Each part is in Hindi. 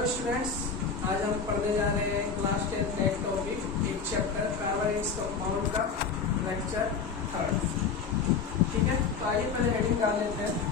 हेलो स्टूडेंट्स, आज हम पढ़ने जा रहे हैं क्लास 10 का एक टॉपिक, एक चैप्टर कार्बनिक कंपाउंड का लेक्चर 3। ठीक है, तो आइए पहले हेडिंग डाल लेते हैं।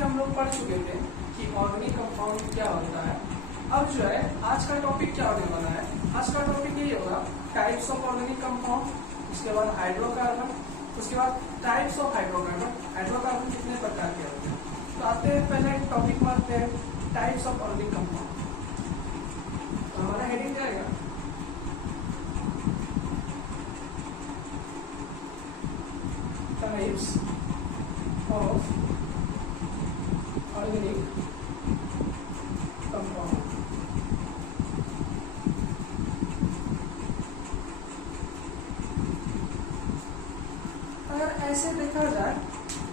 हम लोग पढ़ चुके थे कि ऑर्गेनिक कंपाउंड क्या होता है। अब जो है आज का टॉपिक क्या होने वाला है, आज का टॉपिक यही होगा टाइप्स ऑफ ऑर्गेनिक कंपाउंड, उसके बाद हाइड्रोकार्बन, उसके बाद टाइप्स ऑफ हाइड्रोकार्बन। हाइड्रोकार्बन कितने प्रकार के होते हैं, तो आते हैं पहले टॉपिक में आते हैं टाइप्स ऑफ ऑर्गेनिक कंपाउंड। तो हमारा हेडिंग क्या आएगा, टाइप्स ऑफ ऑर्गेनिक कंपाउंड। अगर ऐसे देखा जाए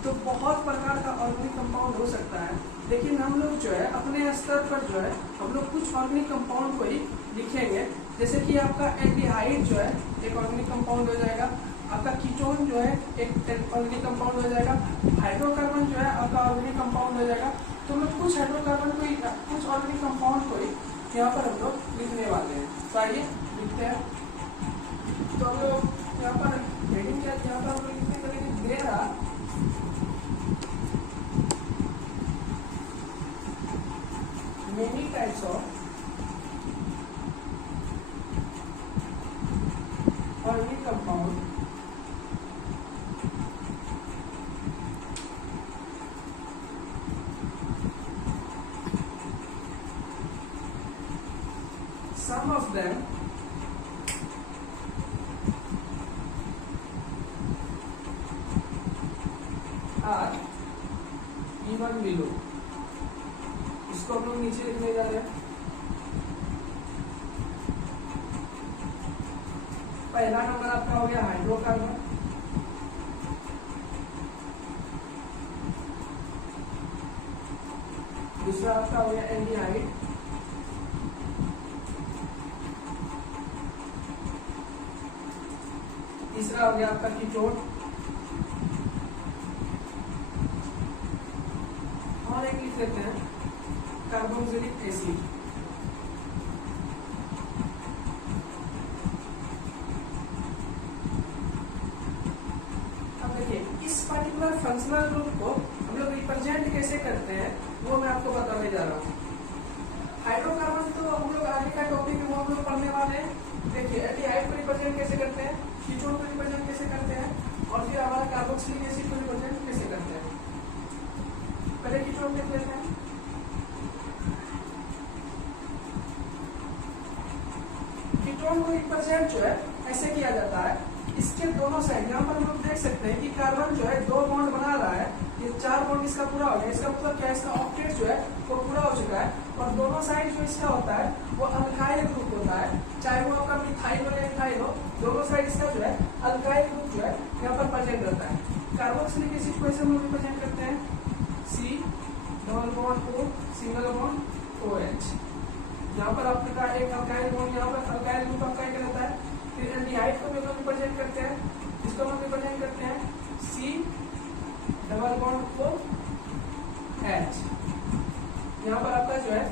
तो बहुत प्रकार का ऑर्गेनिक कंपाउंड हो सकता है, लेकिन हम लोग जो है अपने स्तर पर जो है हम लोग कुछ ऑर्गेनिक कंपाउंड को ही लिखेंगे। जैसे कि आपका एल्डिहाइड जो है एक ऑर्गेनिक कंपाउंड हो जाएगा, आपका कीटोन जो है एक ऑर्गेनिक कंपाउंड हो जाएगा, हाइड्रोकार्बन जो है आपका ऑर्गेनिक कंपाउंड हो जाएगा। तो हम लोग कुछ हाइड्रोकार्बन को ही, कुछ ऑर्गेनिक कंपाउंड को ही यहाँ पर हम लोग लिखने वाले हैं। तो आइए लिखते हैं। तो हम लोग यहाँ पर हेडिंग क्या, यहाँ पर हम लोग लिखने करेंगे there are many types of organic compound some of them are even below। इसको हम लोग नीचे लिखने जा रहे हैं। पहला नंबर आपका हो गया हाइड्रोकार्बन, दूसरा आपका हो गया एल्डिहाइड, तीसरा हो गया आपका कीटोन, और एक लिख लेते हैं कार्बोक्सिलिक एसिड। अब देखिए इस पर्टिकुलर फंक्शनल ग्रुप को हम लोग रिप्रेजेंट कैसे करते हैं वो मैं आपको बताने जा रहा हूँ। हाइड्रोकार्बन तो हम लोग आगे का टॉपिक है वो हम लोग पढ़ने वाले हैं। देखिए एल्डिहाइड को रिप्रेजेंट कैसे करते हैं, कीटोन को रिप्रेजेंट कैसे करते हैं, और फिर हमारा कार्बोक्सिलिक एसिड को रिप्रेजेंट कैसे करते हैं। पहले कीटोन देख लेते हैं। कीटोन को रिप्रेजेंट जो है ऐसे किया जाता है, इसके दोनों साइड यहाँ पर हम लोग देख सकते हैं कि कार्बन जो है 2 बॉन्ड बना रहा है, ये 4 बॉन्ड इसका पूरा हो गया। इसका मतलब क्या है, इसका ऑक्टेट जो है वो पूरा हो चुका है, और दोनों साइड जो इसका होता है वो अल्काइल ग्रुप होता है, चाहे वो आपका मिथाइल हो या इथाइल हो, दोनों साइड इसका जो है अल्काइल ग्रुप जो है यहाँ पर प्रेजेंट रहता है। कार्बोक्सिलिक एसिड को ऐसे हम लोग रिप्रेजेंट करते हैं C double bond O single bond OH। यहाँ पर आपका एक अल्काइल बॉन्ड, यहाँ पर अल्काइल ग्रुप आपका एक रहता है। फिर एल्डिहाइड को भी हम लोग रिप्रेजेंट करते हैं, इसको हम लोग रिप्रेजेंट करते हैं C डबल बॉन्ड OH। यहाँ पर आपका जो है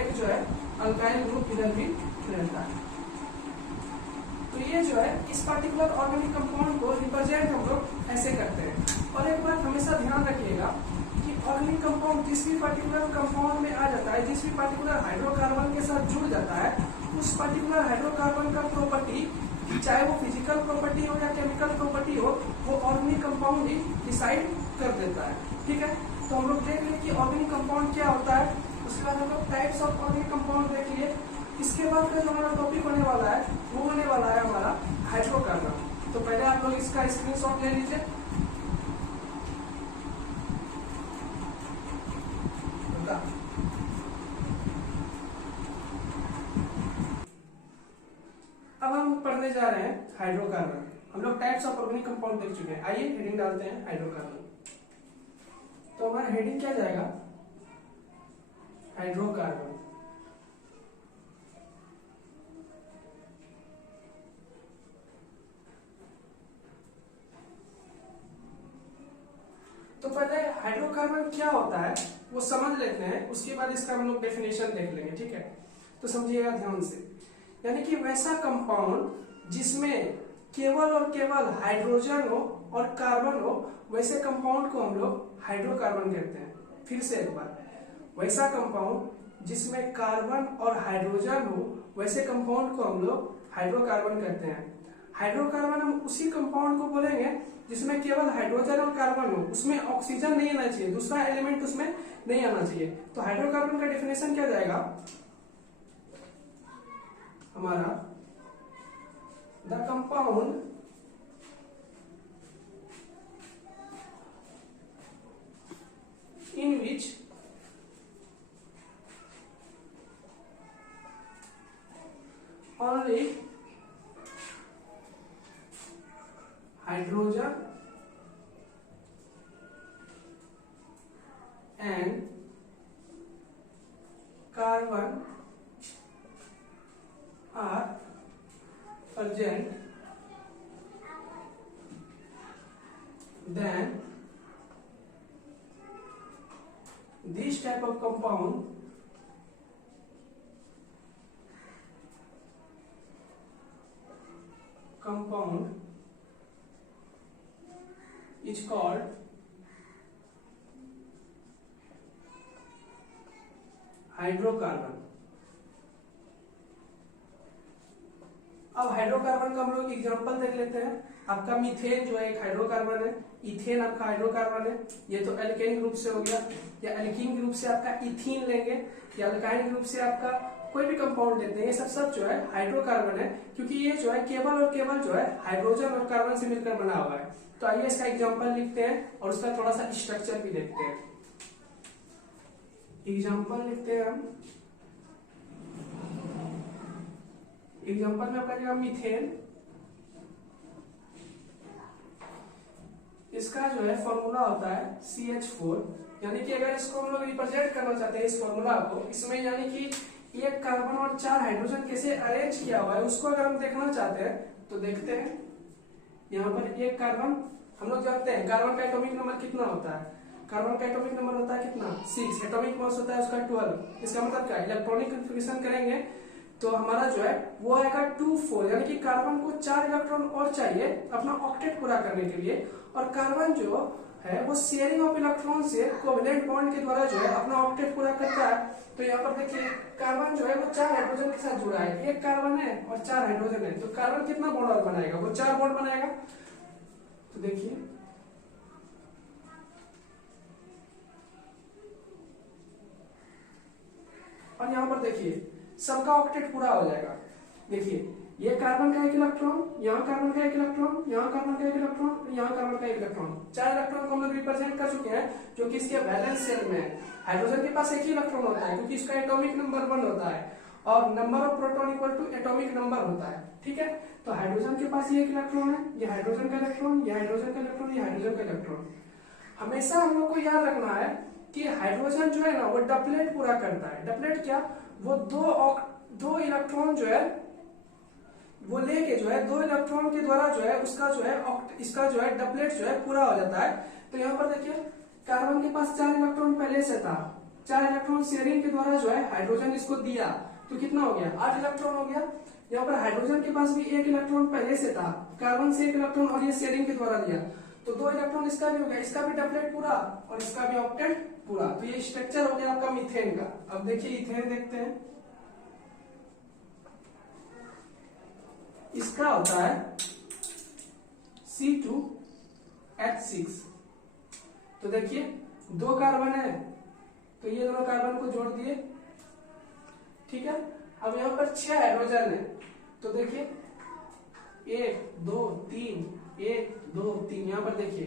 एक जो है अल्काइल ग्रुप इधर भी रहता है। तो ये जो है इस पर्टिकुलर ऑर्गेनिक कंपाउंड को रिप्रेजेंट हम लोग ऐसे करते हैं। और एक बात हमेशा ध्यान रखिएगा कि ऑर्गेनिक कंपाउंड जिस भी पर्टिकुलर कंपाउंड में आ जाता है, जिस भी पर्टिकुलर हाइड्रोकार्बन के साथ जुड़ जाता है, उस पर्टिकुलर हाइड्रोकार्बन का प्रॉपर्टी, चाहे वो फिजिकल प्रॉपर्टी हो या केमिकल प्रॉपर्टी हो, वो ऑर्गेनिक कंपाउंड ही डिसाइड कर देता है। ठीक है, तो हम लोग देख लें कि ऑर्गेनिक कंपाउंड क्या होता है, उसके बाद हम लोग टाइप्स ऑफ ऑर्गेनिक कंपाउंड देख लिए। इसके बाद का जो हमारा टॉपिक होने वाला है वो होने वाला है हमारा हाइड्रोकार्बन। तो पहले आप लोग इसका स्क्रीनशॉट ले लीजिए। पढ़ने जा रहे हैं हाइड्रोकार्बन। हम लोग टाइप्स ऑफ ऑर्गेनिक कंपाउंड देख चुके हैं। आइए हेडिंग डालते हैं हाइड्रोकार्बन। तो हमारा हेडिंग क्या जाएगा, हाइड्रोकार्बन। तो पहले हाइड्रोकार्बन क्या होता है वो समझ लेते हैं, उसके बाद इसका हम लोग डेफिनेशन देख लेंगे, ठीक है। तो समझिएगा ध्यान से, यानी कि वैसा कंपाउंड जिसमें केवल और केवल हाइड्रोजन हो और कार्बन हो, वैसे कंपाउंड को हम लोग हाइड्रोकार्बन कहते हैं। फिर से एक बार, वैसा कंपाउंड जिसमें कार्बन और हाइड्रोजन हो, वैसे कंपाउंड को हम लोग हाइड्रोकार्बन कहते हैं। हाइड्रोकार्बन हम उसी कंपाउंड को बोलेंगे जिसमें केवल हाइड्रोजन और कार्बन हो, उसमें ऑक्सीजन नहीं आना चाहिए, दूसरा एलिमेंट उसमें नहीं आना चाहिए। तो हाइड्रोकार्बन का डेफिनेशन क्या जाएगा हमारा, the compound in which only hydrogen and carbon are present, then this type of compound is called hydrocarbon. अब हाइड्रोकार्बन का हम लोग एग्जांपल देख लेते हैं। आपका मीथेन जो है एक हाइड्रोकार्बन है, इथेन आपका हाइड्रोकार्बन है। ये तो एल्केन ग्रुप से हो गया, या एल्कीन ग्रुप से आपका इथीन लेंगे, या अल्काइन ग्रुप से आपका कोई भी कंपाउंड लेते हैं, ये सब जो है हाइड्रोकार्बन है, क्योंकि ये जो है केवल और केवल जो है हाइड्रोजन और कार्बन से मिलकर बना हुआ है। तो आइए इसका एग्जांपल लिखते हैं और उसका थोड़ा सा स्ट्रक्चर भी देखते हैं। एग्जांपल लिखते हैं हम। एग्जांपल में आपका मीथेन, इसका जो है फॉर्मूला होता है CH4, यानी कि अगर इसको हम लोग रिप्रेजेंट करना चाहते हैं इस फॉर्मूला को, इसमें यानी कि एक कार्बन और 4 हाइड्रोजन कैसे अरेंज किया हुआ है उसको अगर हम देखना चाहते हैं तो देखते हैं। यहाँ पर एक कार्बन, हम लोग जानते हैं कार्बन का एटॉमिक नंबर कितना होता है, कार्बन का एटॉमिक नंबर होता है कितना 6, एटॉमिक मास होता है उसका 12। इसका मतलब क्या, इलेक्ट्रॉनिक कन्फिगरेशन करेंगे तो हमारा जो है वो आएगा 2-4, यानी कि कार्बन को 4 इलेक्ट्रॉन और चाहिए अपना ऑक्टेट पूरा करने के लिए, और कार्बन जो है वो शेयरिंग ऑफ इलेक्ट्रॉन से कोवेलेंट बॉन्ड के द्वारा जो है अपना ऑक्टेट पूरा करता है। तो यहाँ पर देखिए कार्बन जो है वो 4 हाइड्रोजन के साथ जुड़ा है, एक कार्बन है और 4 हाइड्रोजन है, तो कार्बन कितना बॉन्ड और बनाएगा, वो 4 बॉन्ड बनाएगा। तो देखिए और यहाँ पर देखिए सबका ऑक्टेट पूरा हो जाएगा। देखिए ये कार्बन का एक इलेक्ट्रॉन, यहाँ कार्बन का एक इलेक्ट्रॉन, यहाँ कार्बन का एक इलेक्ट्रॉन, यहाँ कार्बन का एक इलेक्ट्रॉन, 4 इलेक्ट्रॉन को हम लोग रिप्रेजेंट कर चुके हैं, जो कि इसके वैलेंस शेल में है। हाइड्रोजन के पास एक ही इलेक्ट्रॉन होता है क्योंकि इसका एटॉमिक नंबर 1 होता है, और number of proton equal to atomic number होता है, ठीक है। तो हाइड्रोजन के पास ये एक इलेक्ट्रॉन है, ये हाइड्रोजन का इलेक्ट्रॉन, ये हाइड्रोजन का इलेक्ट्रॉन, ये हाइड्रोजन का इलेक्ट्रॉन। हमेशा हम लोग को याद रखना है कि हाइड्रोजन जो है ना वो डबलेट पूरा करता है। डबलेट क्या, वो दो इलेक्ट्रॉन जो है वो लेके जो है 2 इलेक्ट्रॉन के द्वारा जो है उसका जो है इसका जो है डबलेट जो है पूरा हो जाता है। तो यहाँ पर देखिए कार्बन के पास 4 इलेक्ट्रॉन पहले से था, 4 इलेक्ट्रॉन शेयरिंग के द्वारा जो है हाइड्रोजन इसको दिया, तो कितना हो गया 8 इलेक्ट्रॉन हो गया। यहाँ पर हाइड्रोजन के पास भी 1 इलेक्ट्रॉन पहले से था, कार्बन से 1 इलेक्ट्रॉन और ये शेयरिंग के द्वारा दिया, तो 2 इलेक्ट्रॉन इसका भी हो गया, इसका भी डबलेट पूरा और इसका भी ऑक्टेट पूरा। तो ये स्ट्रक्चर हो गया आपका मीथेन का। अब देखिए इथेन देखते हैं, इसका होता है C2H6। तो देखिए 2 कार्बन है तो ये दोनों कार्बन को जोड़ दिए, ठीक है। अब यहाँ पर 6 हाइड्रोजन है, तो देखिए 1 2 3 1 2 3, यहाँ पर देखिए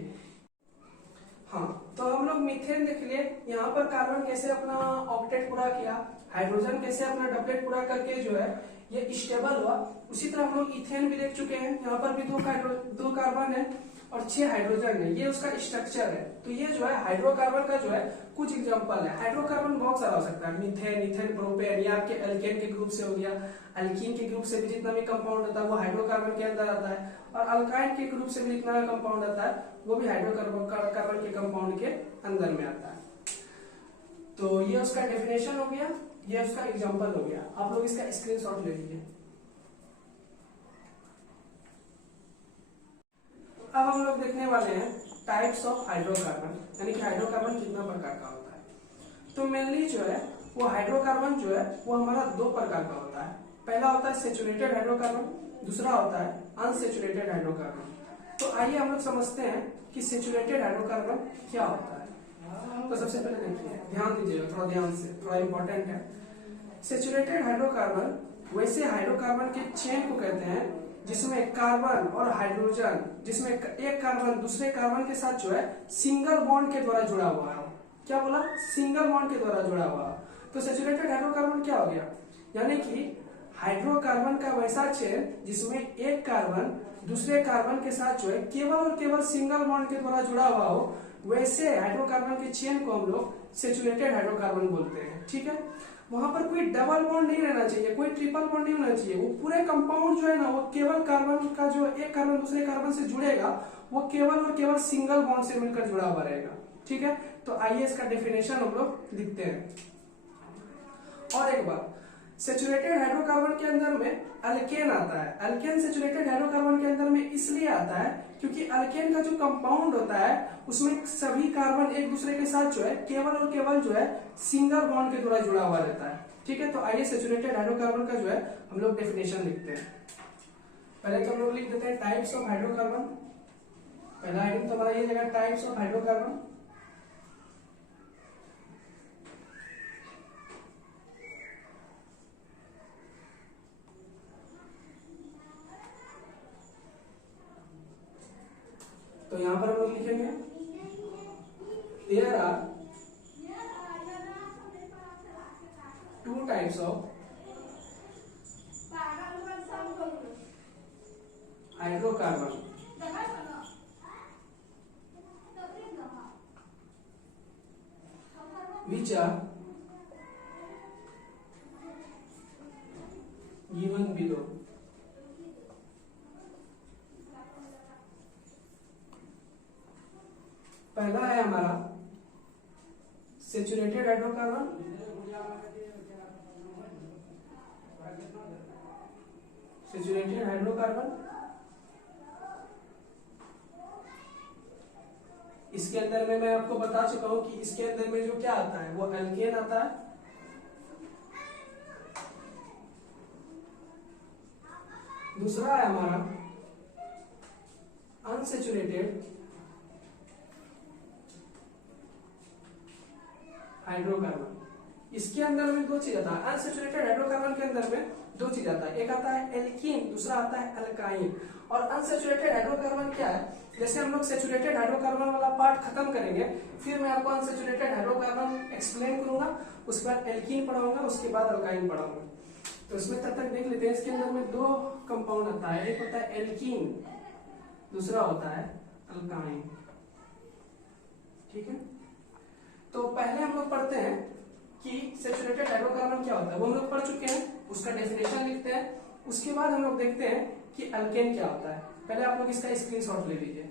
हाँ, तो हम लोग मीथेन देख लिए। यहाँ पर कार्बन कैसे अपना ऑक्टेट पूरा किया, हाइड्रोजन कैसे अपना डबलेट पूरा करके जो है ये स्टेबल हुआ। उसी तरह हम लोग इथेन भी देख चुके हैं। यहाँ पर भी दो कार्बन है और 6 हाइड्रोजन है, ये उसका स्ट्रक्चर है। तो ये जो है हाइड्रोकार्बन का जो है कुछ एग्जांपल है। हाइड्रोकार्बन बहुत सारा हो सकता है, मीथेन, इथेन, प्रोपेन, या आपके एल्केन के ग्रुप से हो गया। अल्कीन के ग्रुप से भी जितना भी कंपाउंड होता है वो हाइड्रोकार्बन के अंदर आता है, और अल्काइन के ग्रुप से भी जितना भी कंपाउंड आता है वो भी हाइड्रोकार्बन के कंपाउंड के अंदर में आता है। तो ये उसका डेफिनेशन हो गया, ये उसका एग्जांपल हो गया। आप लोग इसका स्क्रीनशॉट ले लीजिए। अब हम लोग देखने वाले हैं टाइप्स ऑफ हाइड्रोकार्बन, यानी कि हाइड्रोकार्बन कितना प्रकार का होता है। तो मेनली जो है वो हाइड्रोकार्बन जो है वो हमारा 2 प्रकार का होता है। पहला होता है सेचुरेटेड हाइड्रोकार्बन, दूसरा होता है अनसेचुरेटेड हाइड्रोकार्बन। तो आइए हम लोग समझते हैं कि सेचुरेटेड हाइड्रोकार्बन क्या होता है। तो सबसे पहले देखिए, ध्यान दीजिएगा थोड़ा ध्यान से, थोड़ा इंपॉर्टेंट है। सेचुरेटेड हाइड्रोकार्बन वैसे हाइड्रोकार्बन के चेन को कहते हैं जिसमें कार्बन और हाइड्रोजन, जिसमें एक कार्बन दूसरे कार्बन के साथ जो है सिंगल बॉन्ड के द्वारा जुड़ा हुआ है। क्या बोला? सिंगल बॉन्ड के द्वारा जुड़ा हुआ है। तो सेचुरेटेड हाइड्रोकार्बन क्या हो गया? यानी कि हाइड्रोकार्बन का वैसा चेन जिसमें एक कार्बन दूसरे कार्बन के साथ जो है केवल और केवल सिंगल बॉन्ड के द्वारा जुड़ा हुआ हो, वैसे हाइड्रोकार्बन के चेन को हम लोग सेचुरेटेड हाइड्रोकार्बन बोलते हैं। ठीक है, वहां पर कोई डबल बॉन्ड नहीं रहना चाहिए, कोई ट्रिपल बॉन्ड नहीं होना चाहिए। वो पूरे कंपाउंड जो है ना, वो केवल कार्बन का जो एक कार्बन दूसरे कार्बन से जुड़ेगा वो केवल और केवल सिंगल बॉन्ड से मिलकर जुड़ा हुआ रहेगा। ठीक है, तो आइए इसका डेफिनेशन हम लोग लिखते हैं। और एक बात, सेचुरेटेड हाइड्रोकार्बन के अंदर में अल्केन आता है। अल्केन सेचुरेटेड हाइड्रोकार्बन के अंदर में इसलिए आता है क्योंकि अल्केन का जो कंपाउंड होता है उसमें सभी कार्बन एक दूसरे के साथ जो है केवल और केवल जो है सिंगल बॉन्ड के द्वारा जुड़ा हुआ रहता है। ठीक है, तो आइए सेचुरेटेड हाइड्रोकार्बन का जो है हम लोग डेफिनेशन लिखते हैं। पहले तो हम लोग लिख देते हैं टाइप्स ऑफ हाइड्रोकार्बन। पहला आइटम तो हमारा ये जगह टाइप्स ऑफ हाइड्रोकार्बन। तो यहां पर हम लोग लिखेंगे there are 2 types of hydrocarbon which are given below. पहला है हमारा सेचुरेटेड हाइड्रोकार्बन, सेचुरेटेड हाइड्रोकार्बन। इसके अंदर में मैं आपको बता चुका हूं कि इसके अंदर में जो क्या आता है वो एल्केन आता है। दूसरा है हमारा अनसेचुरेटेड हाइड्रोकार्बन। इसके अंदर में 2 चीज आता है। अनसेचुरेटेड हाइड्रोकार्बन के अंदर में 2 चीज आता है, एक आता है एल्कीन, दूसरा आता है अल्काइन। और अनसेचुरेटेड हाइड्रोकार्बन क्या है? जैसे हम लोग सेचुरेटेड हाइड्रोकार्बन वाला पार्ट खत्म करेंगे, फिर मैं आपको अनसेचुरेटेड हाइड्रोकार्बन एक्सप्लेन करूंगा, उसके बाद एल्कीन पढ़ाऊंगा, उसके बाद अल्काइन पढ़ाऊंगा। तो इसमें तब तक देख लेते हैं। इसके अंदर में 2 कंपाउंड आता है, एक होता है एल्कीन, दूसरा होता है अल्काइन। ठीक है, तो पहले हम लोग पढ़ते हैं कि सेचुरेटेड हाइड्रोकार्बन क्या होता है, वो हम लोग पढ़ चुके हैं, उसका डेफिनेशन लिखते हैं। उसके बाद हम लोग देखते हैं कि अल्केन क्या होता है। पहले आप लोग इसका स्क्रीनशॉट ले लीजिए।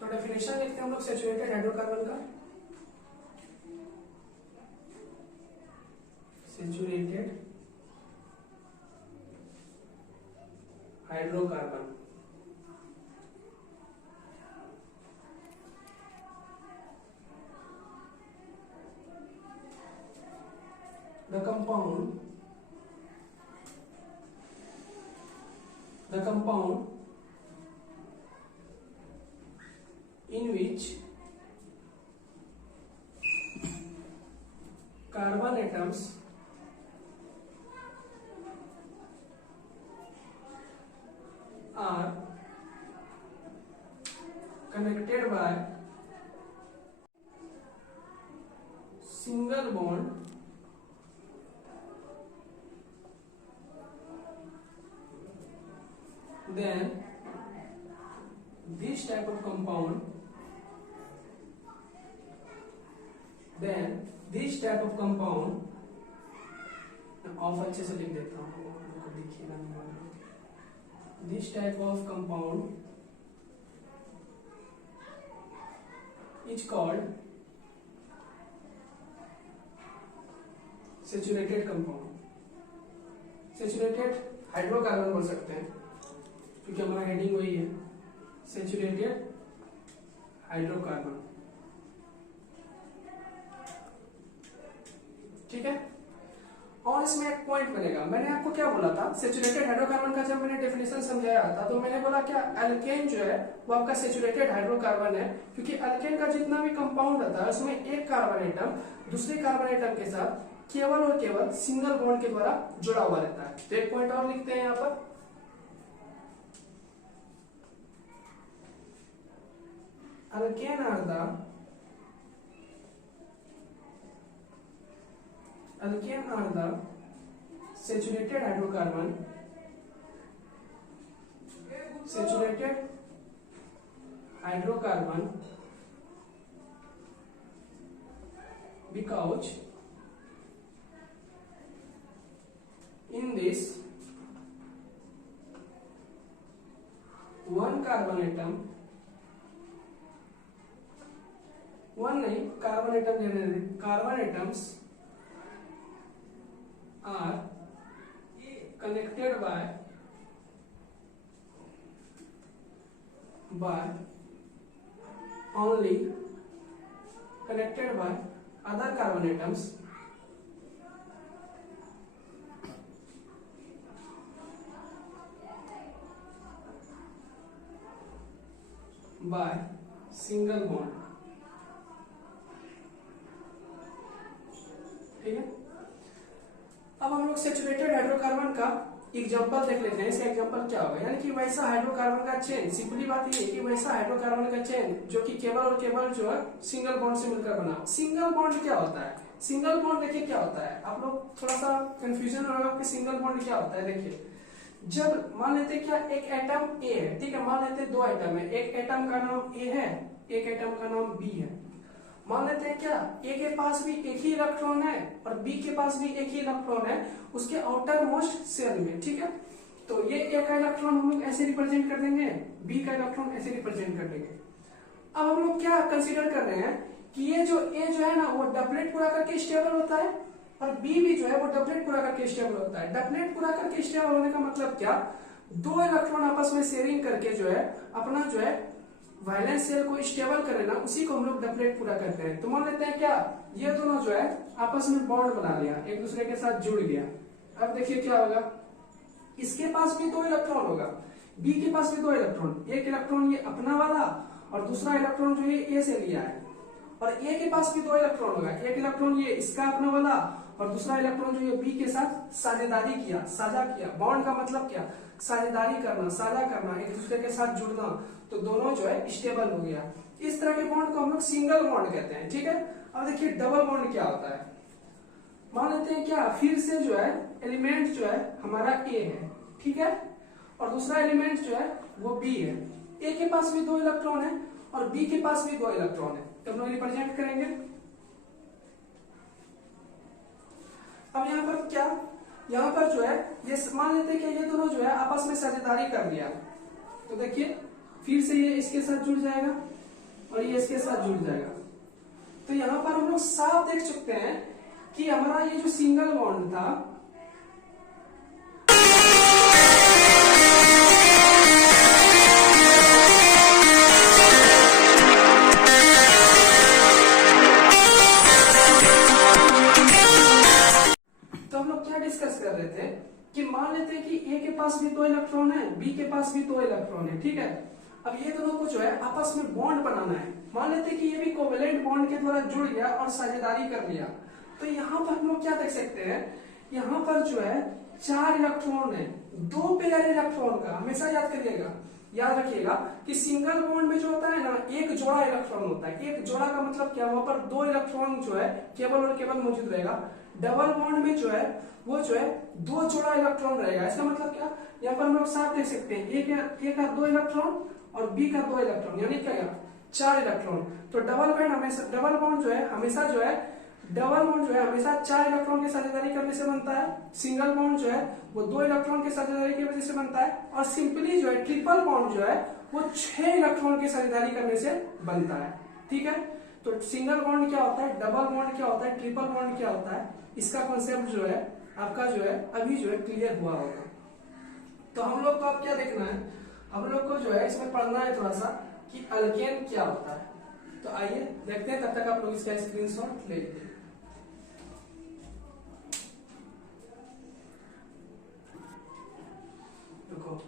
तो डेफिनेशन लिखते हैं हम लोग सेचुरेटेड हाइड्रोकार्बन का। Saturated hydrocarbon the compound in which carbon atoms connected by single bond then this type of compound of अच्छे से लिख देता हूँ, देखिएगा this type of compound is called saturated compound. Saturated hydrocarbon बोल सकते हैं क्योंकि हमारा हेडिंग वही है, सैचुरेटेड हाइड्रोकार्बन। ठीक है, और इसमें एक पॉइंट बनेगा। मैंने आपको क्या बोला था, सैचुरेटेड हाइड्रोकार्बन का जब मैंने डेफिनेशन समझाया था तो मैंने बोला क्या, अल्केन जो है वो आपका सैचुरेटेड हाइड्रोकार्बन है, क्योंकि अल्केन का जितना भी कंपाउंड रहता है उसमें एक कार्बन एटम दूसरे कार्बन एटम के साथ केवल और केवल सिंगल बॉन्ड के द्वारा जुड़ा हुआ रहता है। तो एक पॉइंट और लिखते हैं यहाँ पर, alkane are the saturated hydrocarbon because in this one carbon atom, carbon atoms are connected by other carbon atoms by single bond। ठीक है, अब हम लोग सैचुरेटेड हाइड्रोकार्बन का एग्जांपल देख लेते हैं। इसका एग्जांपल क्या होगा, यानी कि वैसा हाइड्रोकार्बन का चेन, सिंपली बात ये है कि वैसा हाइड्रोकार्बन का चेन जो कि केवल और केवल जो है सिंगल बॉन्ड से मिलकर बना। सिंगल बॉन्ड क्या होता है, सिंगल बॉन्ड देखिए क्या होता है, आप लोग थोड़ा सा कंफ्यूजन होगा कि सिंगल बॉन्ड क्या होता है। देखिए, जब मान लेते क्या एक एटम ए है, ठीक है, मान लेते दो एटम है, एक एटम का नाम ए है, एक एटम का नाम बी है। मान लेते हैं क्या, ए के पास भी एक ही इलेक्ट्रॉन है और बी के पास भी एक ही इलेक्ट्रॉन है उसके आउटर मोस्ट शेल में। ठीक है, तो ये ए का इलेक्ट्रॉन हम लोग ऐसे रिप्रेजेंट कर देंगे, बी का इलेक्ट्रॉन ऐसे रिप्रेजेंट कर देंगे। अब हम लोग क्या कंसीडर कर रहे हैं कि ये जो ए जो है ना वो डबलेट पूरा करके स्टेबल होता है और बी भी जो है वो डबलेट पूरा करके स्टेबल होता है। डबलेट पूरा करके स्टेबल होने का मतलब क्या, दो इलेक्ट्रॉन आपस में शेयरिंग करके जो है अपना जो है वैलेंस शेल को स्टेबल करे ना, उसी को हम लोग डबलेट पूरा करते हैं। तो मान लेते हैं क्या, ये दोनों जो है आपस में बॉन्ड बना लिया, एक दूसरे के साथ जुड़ गया। अब देखिए क्या होगा, इसके पास भी दो इलेक्ट्रॉन होगा, बी के पास भी दो इलेक्ट्रॉन, एक इलेक्ट्रॉन ये अपना वाला और दूसरा इलेक्ट्रॉन जो ये ए से लिया है, और ए के पास भी दो इलेक्ट्रॉन होगा, एक इलेक्ट्रॉन ये इसका अपना वाला और दूसरा इलेक्ट्रॉन जो ये बी के साथ साझेदारी किया, साझा किया। बॉन्ड का मतलब क्या, साझेदारी करना, साझा करना, एक दूसरे के साथ जुड़ना, तो दोनों जो है स्टेबल हो गया। इस तरह के बॉन्ड को हम लोग सिंगल बॉन्ड कहते हैं। ठीक है, अब देखिए डबल बॉन्ड क्या होता है। मान लेते हैं क्या, फिर से जो है एलिमेंट जो है हमारा ए है, ठीक है, और दूसरा एलिमेंट जो है वो बी है। ए के पास भी दो इलेक्ट्रॉन है और बी के पास भी दो इलेक्ट्रॉन है, तो हम लोग रिप्रेजेंट करेंगे। अब यहाँ पर क्या, यहाँ पर जो है ये मान लेते हैं कि ये दोनों जो है आपस में साझेदारी कर लिया, तो देखिए फिर से ये इसके साथ जुड़ जाएगा और ये इसके साथ जुड़ जाएगा। तो यहाँ पर हम लोग साफ देख सकते हैं कि हमारा ये जो सिंगल बॉन्ड था डिस्कस कर रहे थे कि मान लेते हैं कि ए के पास भी दो इलेक्ट्रॉन है, बी के पास भी दो इलेक्ट्रॉन है। ठीक है, अब ये दोनों को जो है आपस में बॉन्ड बनाना है। मान लेते हैं कि ये भी कोवेलेंट बॉन्ड के द्वारा जुड़ गया और साझेदारी कर लिया, तो यहाँ पर हम लोग क्या देख सकते हैं, यहाँ पर जो है चार इलेक्ट्रॉन है, दो पेयर इलेक्ट्रॉन का। हमेशा याद करिएगा, याद रखिएगा कि सिंगल बॉन्ड में जो होता है ना, जोड़ा इलेक्ट्रॉन होता है। एक जोड़ा का मतलब क्या, वहां पर दो इलेक्ट्रॉन जो है केवल और केवल मौजूद रहेगा। डबल बॉन्ड में जो है वो जो है दो जोड़ा इलेक्ट्रॉन रहेगा। इसका मतलब क्या, यहाँ पर हम लोग साफ देख सकते हैं, ए का दो इलेक्ट्रॉन और बी का दो इलेक्ट्रॉन, यानी क्या 4 इलेक्ट्रॉन। तो डबल बॉन्ड जो है हमेशा 4 इलेक्ट्रॉन की साझेदारी करने से बनता है। सिंगल बॉन्ड जो है वो 2 इलेक्ट्रॉन की साझेदारी की वजह से बनता है। और सिंपली जो है ट्रिपल बॉन्ड जो है वो 6 इलेक्ट्रॉन की साझेदारी करने से बनता है। ठीक है, तो सिंगल बॉन्ड क्या होता है, डबल बॉन्ड क्या होता है, ट्रिपल बॉन्ड क्या होता है, इसका कॉन्सेप्ट जो है आपका जो है अभी जो है क्लियर हुआ होगा। तो हम लोग को अब क्या देखना है, हम लोग को जो है इसमें पढ़ना है थोड़ा सा कि अल्केन क्या होता है। तो आइए देखते हैं, तब तक आप लोग इसका स्क्रीनशॉट ले लीजिए। देखो,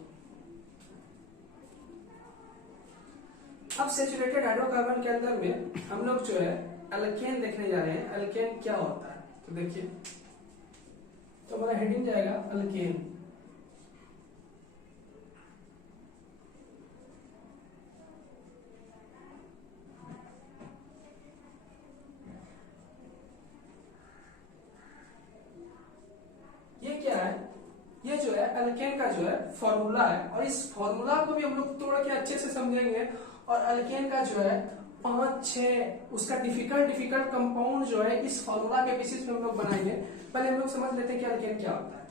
अब सैचुरेटेड हाइड्रोकार्बन के अंदर में हम लोग जो है अल्केन देखने जा रहे हैं। अल्केन क्या होता है, तो देखिए, तो हमारा हेडिंग जाएगा अल्केन। ये क्या है, ये जो है अल्केन का जो है फॉर्मूला है, और इस फॉर्मूला को भी हम लोग थोड़ा के अच्छे से समझेंगे। और अल्केन का जो है 5-6 उसका डिफिकल्ट कंपाउंड जो है इस फॉर्मूला के बेसिस पे हम लोग बनाएंगे। पहले हम लोग समझ लेते हैं कि अल्केन क्या होता है।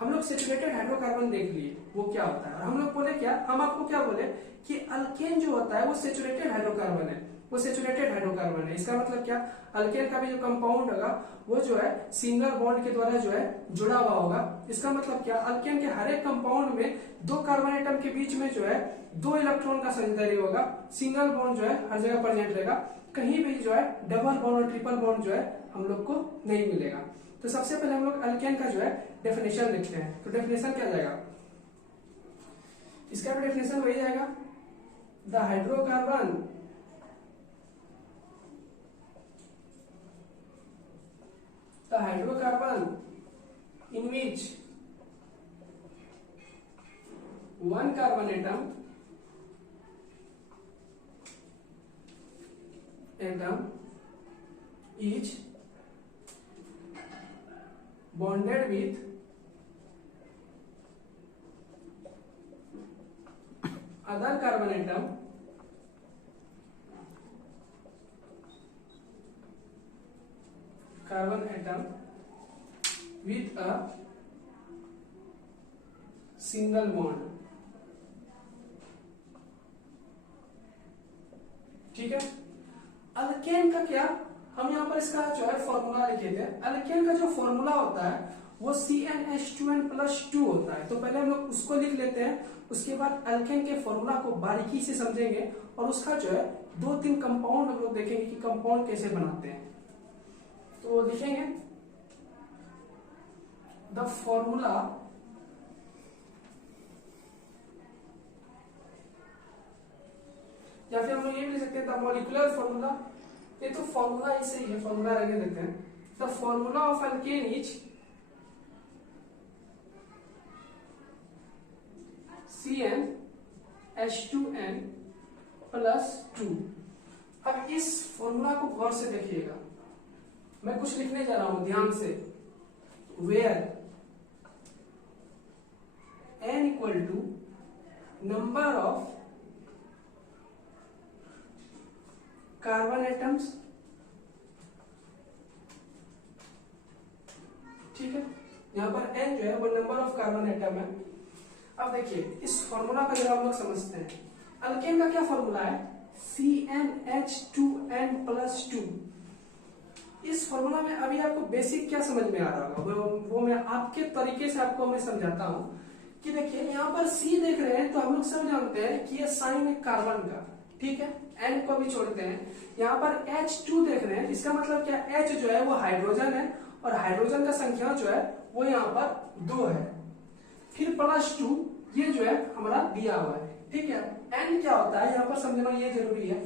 हम लोग सैचुरेटेड हाइड्रोकार्बन देख लिए वो क्या होता है, और हम लोग बोले क्या, हम आपको क्या बोले कि अल्केन जो होता है वो सैचुरेटेड हाइड्रोकार्बन है, वो सैचुरेटेड हाइड्रोकार्बन है। इसका मतलब क्या, अल्केन का भी जो कंपाउंड होगा वो जो है सिंगल बॉन्ड के द्वारा जो है जुड़ा हुआ होगा। इसका मतलब क्या, अल्केन के हर एक कंपाउंड में 2 कार्बन एटम के बीच में जो है 2 इलेक्ट्रॉन का साझेदारी होगा। सिंगल बॉन्ड जो है हर जगह प्रेजेंट रहेगा, कहीं भी जो है डबल बॉन्ड और ट्रिपल बॉन्ड जो है हम लोग को नहीं मिलेगा। तो सबसे पहले हम लोग अल्केन का जो है डेफिनेशन लिखते हैं। तो डेफिनेशन क्या जाएगा, इसका भी डेफिनेशन वही जाएगा, the hydrocarbon in which one carbon atom is bonded with other carbon atom with a single bond। ठीक है, अल्केन का क्या, हम यहां पर इसका जो है फॉर्मूला लिखे थे। अल्केन का जो फॉर्मूला होता है वो CnH2n+2 होता है। तो पहले हम लोग उसको लिख लेते हैं, उसके बाद अल्केन के फॉर्मूला को बारीकी से समझेंगे, और उसका जो है 2-3 कंपाउंड हम लोग देखेंगे कि कंपाउंड कैसे बनाते हैं। तो लिखेंगे द फॉर्मूला या फिर हम लोग ये भी लिख सकते हैं द मॉलिक्यूलर फॉर्मूला। ये तो फॉर्मूला ऐसे ही है, फॉर्मूला रहने देते हैं। The formula of alkane is CnH2n+2। अब इस फॉर्मूला को गौर से देखिएगा, मैं कुछ लिखने जा रहा हूं, ध्यान से। Where n equal to number of carbon atoms. ठीक है, यहां पर n जो है वो नंबर ऑफ कार्बन एटम है। अब देखिए इस फॉर्मूला का जरा हम लोग समझते हैं। अल्केन का क्या फॉर्मूला है, CnH2n+2। इस फॉर्मूला में अभी आपको बेसिक क्या समझ में आ रहा होगा, वो मैं आपके तरीके से आपको मैं समझाता हूं। कि देखिए यहाँ पर C देख रहे हैं, तो हम लोग सब जानते हैं कि ये साइन है कार्बन का। ठीक है, N को भी छोड़ते हैं। यहाँ पर H2 देख रहे हैं, इसका मतलब क्या, H जो है वो हाइड्रोजन है, और हाइड्रोजन का संख्या जो है वो यहाँ पर 2 है। फिर +2 ये जो है हमारा दिया हुआ है। ठीक है, N क्या होता है यहाँ पर समझना ये जरूरी है।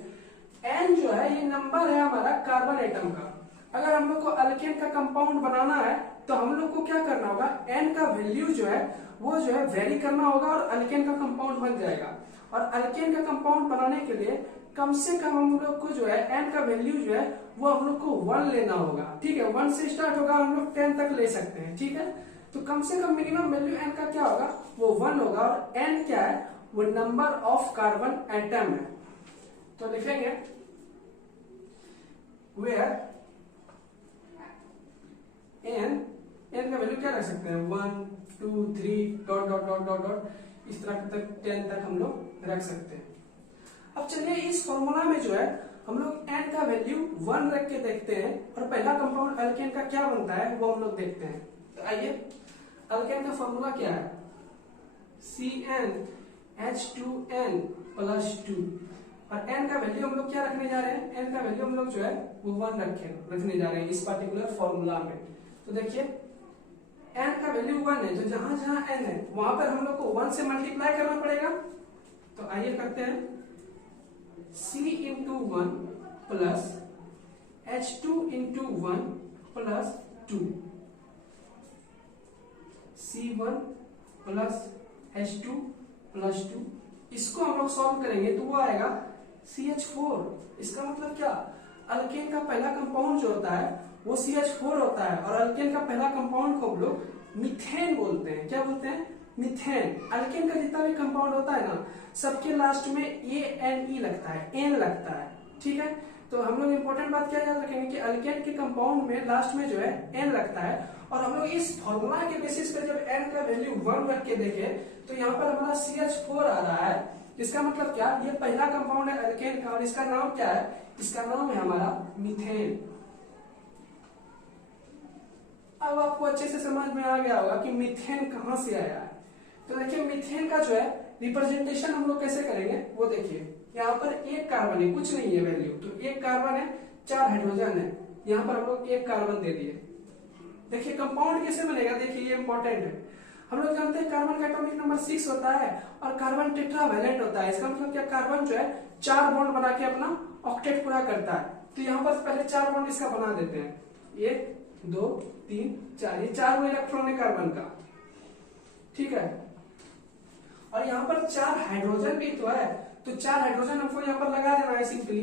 N जो है ये नंबर है हमारा कार्बन एटम का। अगर हम लोग को अल्केन का कंपाउंड बनाना है तो हम लोग को क्या करना होगा, N का वैल्यू जो है वो जो है वेरी करना होगा, और अल्केन का कंपाउंड बन जाएगा। और अल्केन का कंपाउंड बनाने के लिए कम से कम हम लोग को जो है n का वैल्यू जो है वो हम लोग को 1 लेना होगा, ठीक है। 1 से स्टार्ट होगा, हम लोग 10 तक ले सकते हैं, ठीक है। तो कम से कम मिनिमम वैल्यू n का क्या होगा, वो 1 होगा। और n क्या है, वो नंबर ऑफ कार्बन एटम है। तो लिखेंगे वेयर n का वैल्यू क्या रख सकते हैं, 1 2 3 dot dot dot dot dot, इस तरह तक 10 तक हम लोग रख सकते हैं। अब चलिए इस फॉर्मूला में जो है हम लोग n का वैल्यू 1 रख के देखते हैं और पहला कंपाउंड अल्केन का क्या बनता है वो हम लोग देखते हैं। तो आइए, अल्केन का फॉर्मूला क्या है, CnH2n प्लस 2। और n का वैल्यू हम लोग क्या रखने जा रहे हैं, n का वैल्यू हम लोग जो है वो 1 रखने जा रहे हैं इस पर्टिकुलर फॉर्मूला में। तो देखिए n का वैल्यू 1 है, जो जहां जहां n है वहां पर हम लोग को 1 से मल्टीप्लाई करना पड़ेगा। तो आइए करते हैं, C into 1 plus H2 into 1 plus 2, C1 plus H2 plus 2। इसको हम लोग सॉल्व करेंगे तो वो आएगा CH4। इसका मतलब क्या, अल्केन का पहला कंपाउंड जो होता है वो CH4 होता है। और अल्केन का पहला कंपाउंड को हम लोग मीथेन बोलते हैं। क्या बोलते हैं, मीथेन। अल्केन का जितना भी कंपाउंड होता है ना, सबके लास्ट में ANE लगता है, N लगता है, ठीक है। तो हम लोग इंपॉर्टेंट बात क्या याद रखेंगे कि अल्केन के कंपाउंड में लास्ट में जो है N लगता है। और हम लोग इस फॉर्मूला के बेसिस पे जब N का वैल्यू 1 रख के देखें तो यहाँ पर हमारा CH4 आ रहा है। इसका मतलब क्या, ये पहला कंपाउंड है अल्केन का और इसका नाम क्या है, इसका नाम है हमारा मीथेन। अब आपको अच्छे से समझ में आ गया होगा कि मीथेन कहां से आया है। तो देखिए मीथेन का जो है रिप्रेजेंटेशन हम लोग कैसे करेंगे वो देखिए। यहाँ पर एक कार्बन है, कुछ नहीं है वैल्यू, तो एक कार्बन है, 4 हाइड्रोजन है, यहाँ पर हम लोग एक कार्बन दे दिए। देखिए कंपाउंड कैसे बनेगा, देखिए ये इंपॉर्टेंट है। हम लोग जानते हैं कार्बन का एटॉमिक नंबर 6 होता है और कार्बन टेट्रावैलेंट होता है। इसका मतलब क्या, कार्बन जो है 4 बॉन्ड बना के अपना ऑक्टेट पूरा करता है। तो यहाँ पर पहले 4 बॉन्ड इसका बना देते हैं, 1 2 3 4, ये 4 इलेक्ट्रॉन है कार्बन का, ठीक है। और यहाँ पर 4 हाइड्रोजन भी तो है, तो 4 हाइड्रोजन हमको यहाँ पर लगा देना है सिंपली।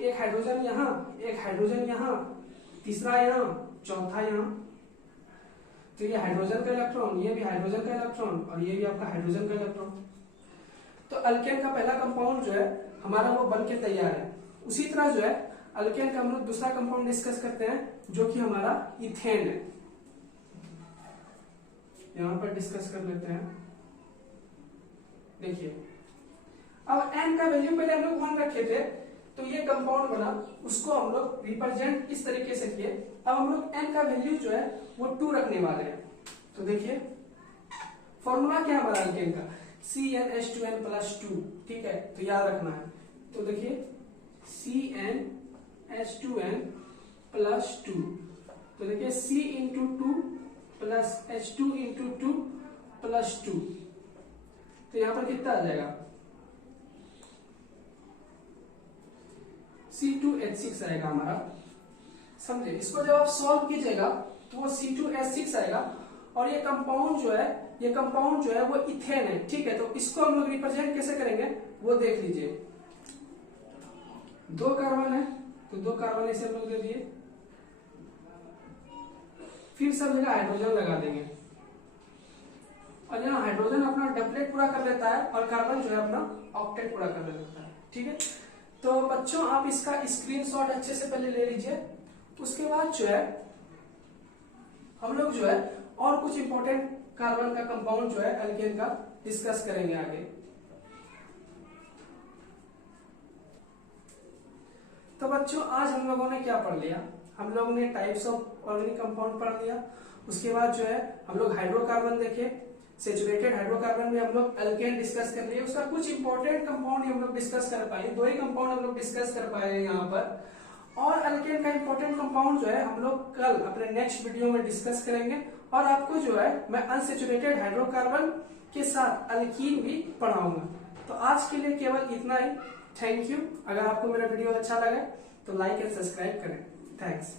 एक हाइड्रोजन यहाँ, एक हाइड्रोजन यहाँ, तीसरा यहाँ, चौथा यहाँ। तो ये हाइड्रोजन का इलेक्ट्रॉन, ये भी हाइड्रोजन का इलेक्ट्रॉन और ये भी आपका हाइड्रोजन का इलेक्ट्रॉन। तो अल्केन का पहला कंपाउंड जो है हमारा वो बन के तैयार है। उसी तरह जो है अल्केन का हम लोग दूसरा कंपाउंड डिस्कस करते हैं जो कि हमारा इथेन है। यहां पर डिस्कस कर लेते हैं। देखिए अब n का वैल्यू पहले हम लोग 1 रखे थे, तो ये कंपाउंड बना, उसको हम लोग रिप्रेजेंट इस तरीके से किए। अब हम लोग n का वैल्यू जो है वो 2 रखने वाले हैं। तो देखिए फॉर्मूला क्या है हमारा अल्केन का, CnH2n प्लस 2, ठीक है, तो याद रखना है। तो देखिए CnH2n प्लस 2, तो देखिए C into 2 plus H2 into 2 plus 2, तो यहां पर कितना आ जाएगा, C2H6 आएगा हमारा। समझे, इसको जब आप सॉल्व कीजिएगा तो वो C2H6 आएगा। और ये कंपाउंड जो है, ये कंपाउंड जो है वो इथेन है, ठीक है। तो इसको हम लोग रिप्रेजेंट कैसे करेंगे वो देख लीजिए। 2 कार्बन है तो 2 कार्बन ऐसे हम लोग दे दिए, फिर सब जगह हाइड्रोजन लगा देंगे। और यहाँ हाइड्रोजन अपना डबलेट पूरा कर लेता है और कार्बन जो है अपना ऑक्टेट पूरा कर लेता है, ठीक है। तो बच्चों आप इसका स्क्रीनशॉट अच्छे से पहले ले लीजिए। उसके बाद जो है हम लोग जो है और कुछ इंपॉर्टेंट कार्बन का कंपाउंड जो है अल्केन का डिस्कस करेंगे आगे। तो बच्चों आज हम लोगों ने क्या पढ़ लिया, हम लोगों ने टाइप्स ऑफ ऑर्गेनिक कंपाउंड पढ़ लिया। उसके बाद जो है हम लोग हाइड्रोकार्बन देखे, सेचुरेटेड हाइड्रोकार्बन में हम लोग अल्केन डिस्कस कर लिए। उसका कुछ इंपॉर्टेंट कंपाउंड हम लोग डिस्कस कर पाए, 2 ही कंपाउंड हम लोग डिस्कस कर पाए यहाँ पर। और अल्केन का इंपॉर्टेंट कंपाउंड जो है हम लोग कल अपने नेक्स्ट वीडियो में डिस्कस करेंगे। और आपको जो है मैं अनसेचुरेटेड हाइड्रोकार्बन के साथ अल्कीन भी पढ़ाऊंगा। तो आज के लिए केवल इतना ही। Thank you. अगर आपको मेरा वीडियो अच्छा लगे तो लाइक एंड सब्सक्राइब करें। थैंक्स।